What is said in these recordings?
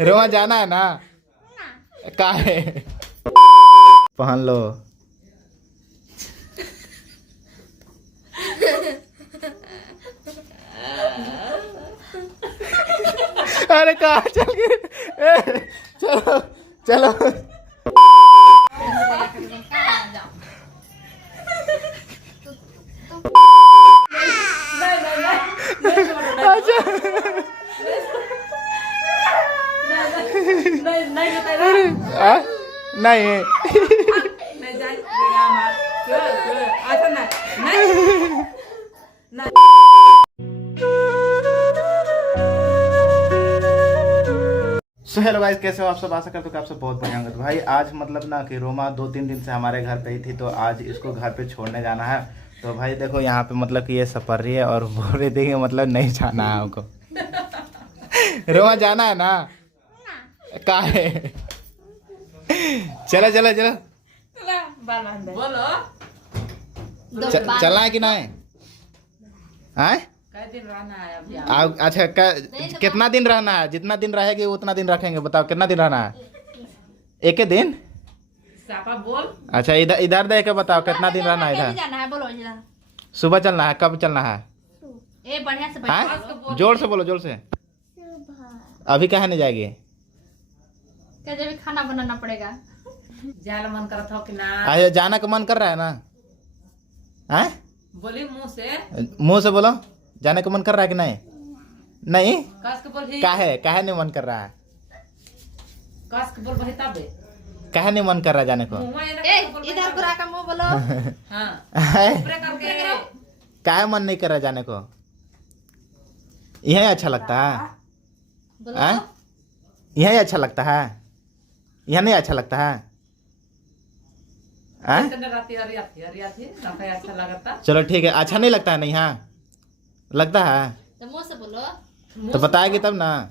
रोमा जाना है ना? का है? पहन लो। अरे कहाँ चल गए? चलो चलो। अच्छा नहीं सो हेलो गाइस, कैसे हो आप सब? आशा करते हो कि आप सब बहुत बढ़िया होंगे। तो भाई आज मतलब ना कि रोमा 2-3 दिन से हमारे घर पे ही थी, तो आज इसको घर पे छोड़ने जाना है। तो भाई देखो यहाँ पे मतलब कि ये सपर रही है और बोल रही थी कि मतलब नहीं जाना है हमको। रोमा जाना है ना? का है? चलो चलो चलो। बोलो चलना है कि नहीं? आए? दिन रहना है अभी? अच्छा कितना दिन रहना है? जितना दिन रहेगी उतना दिन रखेंगे। बताओ कितना दिन रहना है? एक ही दिन? सापा बोल। अच्छा इधर इधर देख के बताओ कितना दिन रहना है इधर? जाना है बोलो इधर। सुबह चलना है? कब चलना है? ए बढ़िया से हाँ? जोर से बोलो, जोर से। अभी कहाँ नहीं जाएगी? क्या जब खाना बनाना पड़ेगा। जाना मन कर था कि ना? अच्छा जाना का मन कर रहा है ना? हैं? बोली मुंह से। मुंह से बोलो। जाने का मन कर रहा है कि नहीं? नहीं? कस के बोल। काहे नहीं मन कर रहा है? कस के बोल भाई तबे। काहे नहीं मन कर रहा है जाने को? ए इधर पूरा का मुंह बोलो। हां हैं? ऊपर करके काहे मन नहीं कर रहा है जाने को? यही अच्छा लगता है? हैं? यही अच्छा लगता है? यह नहीं अच्छा लगता है? हैं? अच्छा लगता। चलो ठीक है। अच्छा नहीं लगता है? नहीं हाँ लगता है तो मुंह से बोलो। तो बताएगी तब ना।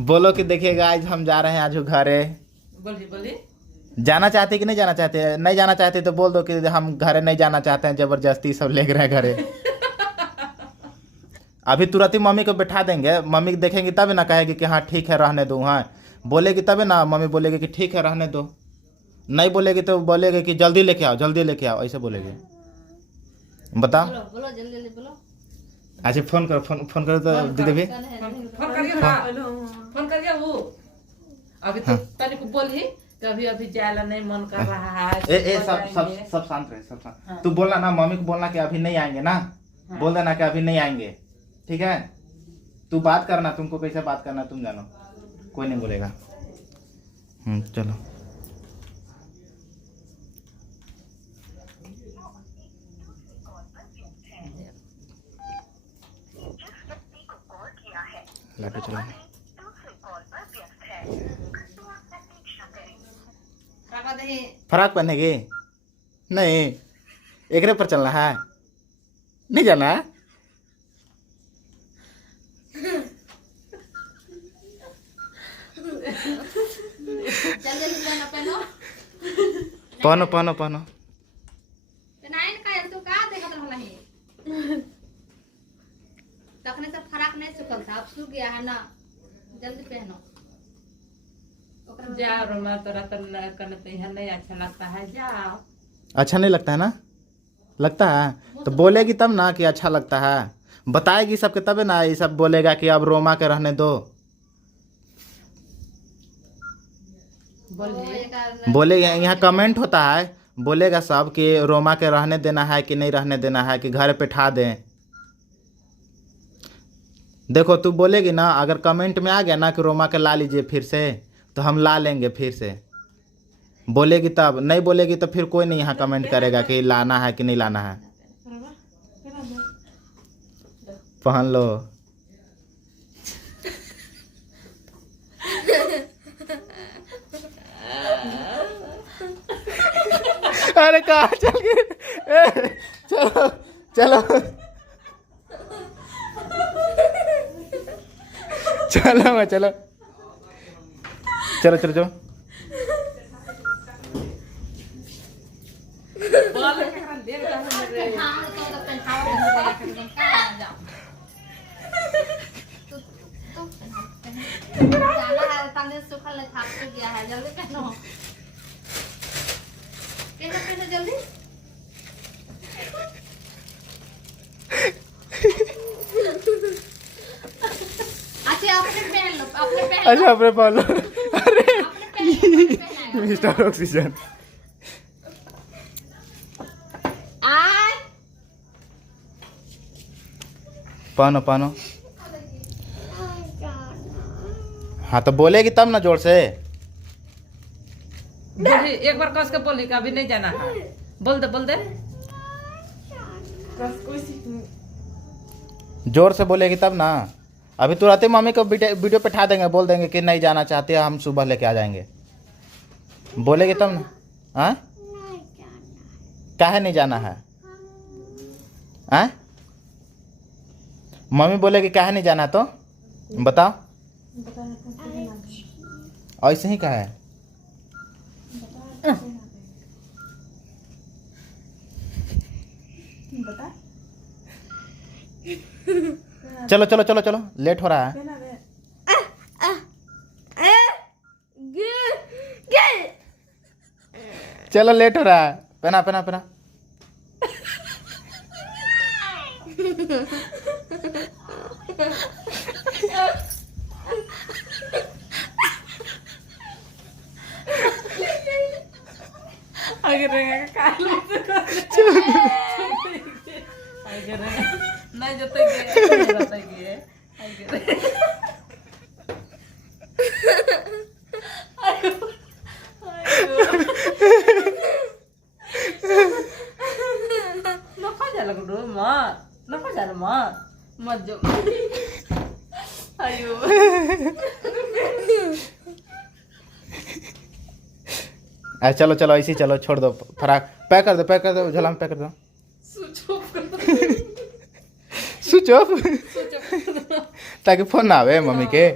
बोलो कि देखिएगा आज हम जा रहे हैं आज घरे। बोली बोली। जाना चाहते कि नहीं जाना चाहते? नहीं जाना चाहते तो बोल दो कि हम घरे नहीं जाना चाहते हैं, जबरदस्ती सब ले रहे हैं घरे। अभी तुरंत ही मम्मी को बैठा देंगे। मम्मी देखेंगी तब ना कहेगी कि हाँ ठीक है रहने दो। हाँ बोलेगी तब ना मम्मी बोलेगी कि ठीक है रहने दो। नहीं बोलेगी तो बोलेगी कि जल्दी लेके आओ, जल्दी लेके आओ, ऐसे बोलेगी। बताओ। बोलो बोलो जल्दी जल्दी बोलो। अच्छा फोन करो, फोन करो तो दीदी भी। फोन करिए वो। अभी तो तनी को बोल ही कि अभी जायला नहीं मन कर रहा है। ए सब शांत रहे, सब शांत। हाँ। तू बोलना ना मम्मी को, बोलना कि अभी नहीं आएंगे ना। हाँ। बोल देना कि अभी नहीं आएंगे, ठीक है? तू बात करना, तुमको कैसे बात करना तुम जानो, कोई नहीं बोलेगा। चलो लाइट चलो। फराक पहनेगी? नहीं एकरे पर चलना है? नहीं जाना है? जल्दी जल्दी जाना पहनो। पहनो पहनो पहनो। पहनाइन का तू का देखत रहला है? तखने से फराक नहीं सुकल था, अब सूख गया है ना। जल्दी पहनो। जाओ रोमा, तोरा तो नहीं अच्छा लगता है। जाओ। अच्छा नहीं लगता है ना? लगता है तो बोलेगी तब ना कि अच्छा लगता है। बताएगी सबके तबे ना ये सब बोलेगा कि अब रोमा के रहने दो। बोलेगा यहाँ कमेंट होता है, बोलेगा सब कि रोमा के रहने देना है कि नहीं रहने देना है, कि घर पे ठा दें। देखो तू बोलेगी ना, अगर कमेंट में आ गया ना कि रोमा के ला लीजिए फिर से, तो हम ला लेंगे फिर से। बोलेगी तब, नहीं बोलेगी तो फिर कोई नहीं यहाँ कमेंट करेगा कि लाना है कि नहीं लाना है। पहन लो। अरे कहाँ चल गए? चलो चलो चलो चलो चलो चलो चलो। तने सुखल ले थाप के गया है जल्दी पहनो पहनो जल्दी अच्छा अपने पहन लो अपने पहन अच्छा अपने पहन लो। अरे लो मिस्टर ऑक्सीजन पहनो पहनो। हाँ तो बोलेगी तब ना जोर से। बोली एक बार कस के बोली कि अभी नहीं जाना है। बोल दे जोर से बोलेगी तब ना। अभी तुरंत ही मम्मी को वीडियो पे ठा देंगे, बोल देंगे कि नहीं जाना चाहते हम सुबह लेके आ जाएंगे। बोलेगी तब ना। हाँ काहे नहीं जाना है? हाँ मम्मी बोलेगी काहे नहीं जाना तो बताओ। ऐसे ही कहा है। चलो चलो चलो चलो लेट हो रहा है। चलो लेट हो रहा है। पहना पहना पहना। नहीं जते मत जो अयो चलो चलो ऐसे ही चलो, छोड़ दो फराक। पैक कर दो झोला में पैक कर दो। स्विच ऑफ ताकि फोन ना आवे मम्मी के।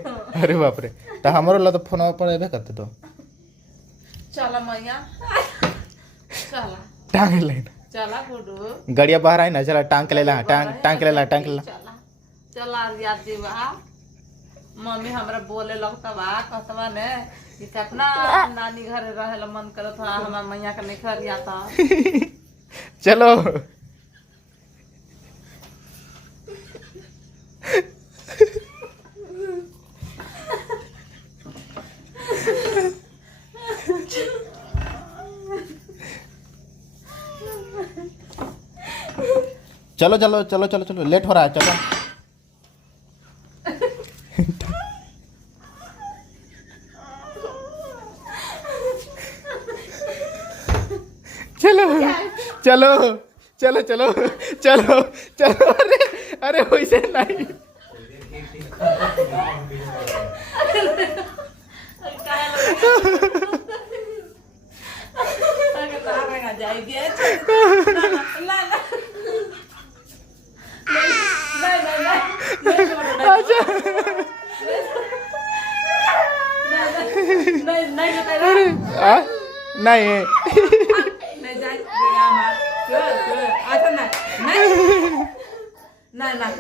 अरे बाप रे तो हमारो ला तो फोन पर एबे करते तो चला मैया चला टांग ले चला गुडू गाड़िया बाहर आई ना। चला टांग के ले ला टांग के ले ला टांग के ले ला। चला चला याद दीवा मम्मी हमरा बोले लगता बा कहतवा ने कि कितना नानी घर रहेला मन करत हा हमार मैया के नहीं घर आता। चलो चलो चलो चलो चलो चलो लेट हो रहा है। चलो चलो चलो चलो चलो चलो। अरे अरे वैसे नहीं।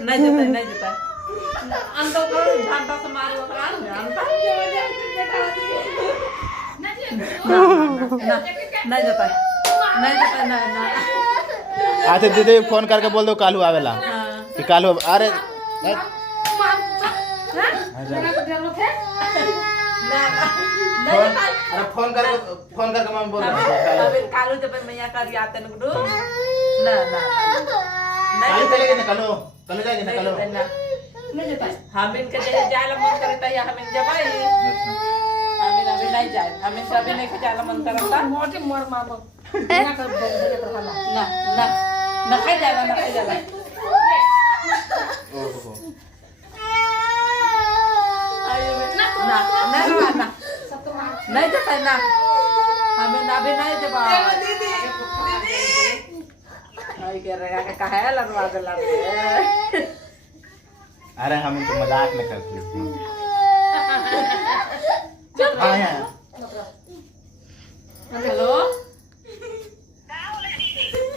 नहीं नहीं जता अंदर करो घंटा से मारो ओकरा नहीं जता ना अच्छा दीदी फोन करके बोल दो कालू आवेला कि कालू। अरे अरे फोन करके मम्मी बोल अबे कालू जब मैया कर आते न गुडू ना नहीं चलेगी ना कल जाएगी ना कल नहीं जता हम इनके जाए ला मन करता या हम इन जबाई हम इन अभी नहीं जाए हम इन अभी नहीं जाए ला मन करता मोटे मोर मारो ना कर दे तो हला ना खाई जाला ओहो ना नहीं जता ना हमें अभी नहीं जबा दीदी आई कह रहा है कहा है लड़वा दे लड़के। अरे हम तो मजाक में करते थे। हेलो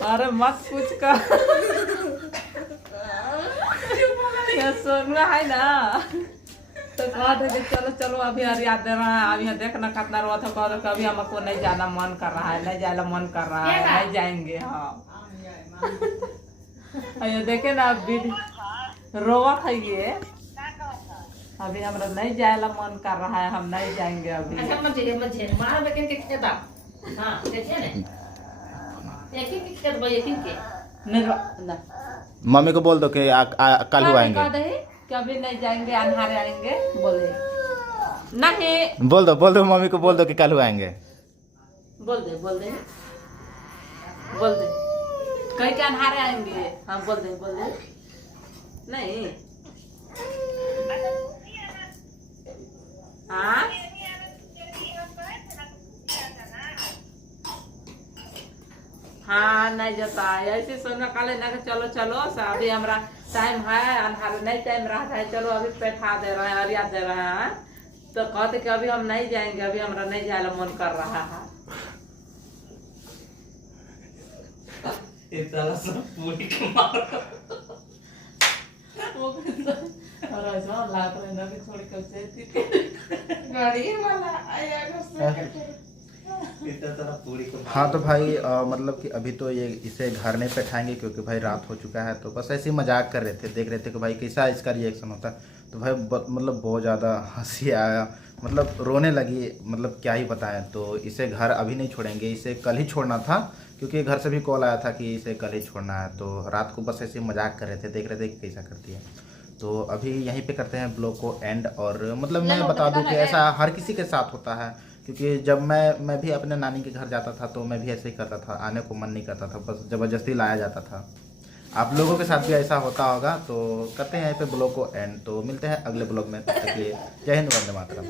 अरे मत पूछ का ये सोना है ना तो कहा था कि चलो चलो अभी यार याद दे रहा है, अभी देखना कितना रोआ था, कहा कभी हमको नहीं जाना मन कर रहा है, नहीं जाना मन कर रहा है, नहीं जाएंगे। हाँ ये देखे ना रोवा था ये, अभी हमरा नहीं जाएला मन कर रहा है, हम नहीं जाएंगे अभी। अच्छा मुझे मार लेकिन के खेता हां देखिए ने एक ही खेत भाई एक ही के नहीं ना मम्मी को बोल दो कि कल हुआ आएंगे। कह दे कि अभी नहीं जाएंगे, अन्हारे आएंगे, बोले नहीं। बोल दो मम्मी को बोल दो कि कल हुआ आएंगे। बोल दे कहीं के अन्हारे आएंगे। हाँ बोल दे नहीं। हाँ हाँ नहीं जाता है ऐसे सोना काले ना कि चलो चलो अभी हमारा टाइम है, अन्हार नहीं टाइम रहा है, चलो अभी बैठा दे रहे हैं, अरिया दे रहे हैं, तो कहते कि अभी हम नहीं जाएंगे, अभी हमारा नहीं जाने मन कर रहा है। पूरी कमाल और ऐसा लात रहना भी छोड़ कर से गाड़ी वाला आया हाँ तो भाई मतलब कि अभी तो ये इसे घर नहीं बैठाएंगे क्योंकि भाई रात हो चुका है, तो बस ऐसे ही मजाक कर रहे थे, देख रहे थे कि भाई कैसा इसका रिएक्शन होता है। तो भाई मतलब बहुत ज़्यादा हंसी आया, मतलब रोने लगी, मतलब क्या ही बताएं। तो इसे घर अभी नहीं छोड़ेंगे, इसे कल ही छोड़ना था क्योंकि घर से भी कॉल आया था कि इसे कल ही छोड़ना है। तो रात को बस ऐसे मजाक कर रहे थे, देख रहे थे कि कैसा करती है। तो अभी यहीं पे करते हैं ब्लॉग को एंड। और मतलब मैं बता दूं कि ऐसा हर किसी के साथ होता है, क्योंकि जब मैं भी अपने नानी के घर जाता था तो मैं भी ऐसे ही करता था, आने को मन नहीं करता था, बस ज़बरदस्ती लाया जाता था। आप लोगों के साथ भी ऐसा होता होगा। तो करते हैं यहीं पे ब्लॉग को एंड, तो मिलते हैं अगले ब्लॉग में। तब तक के लिए जय हिंद, वंदे मातरम।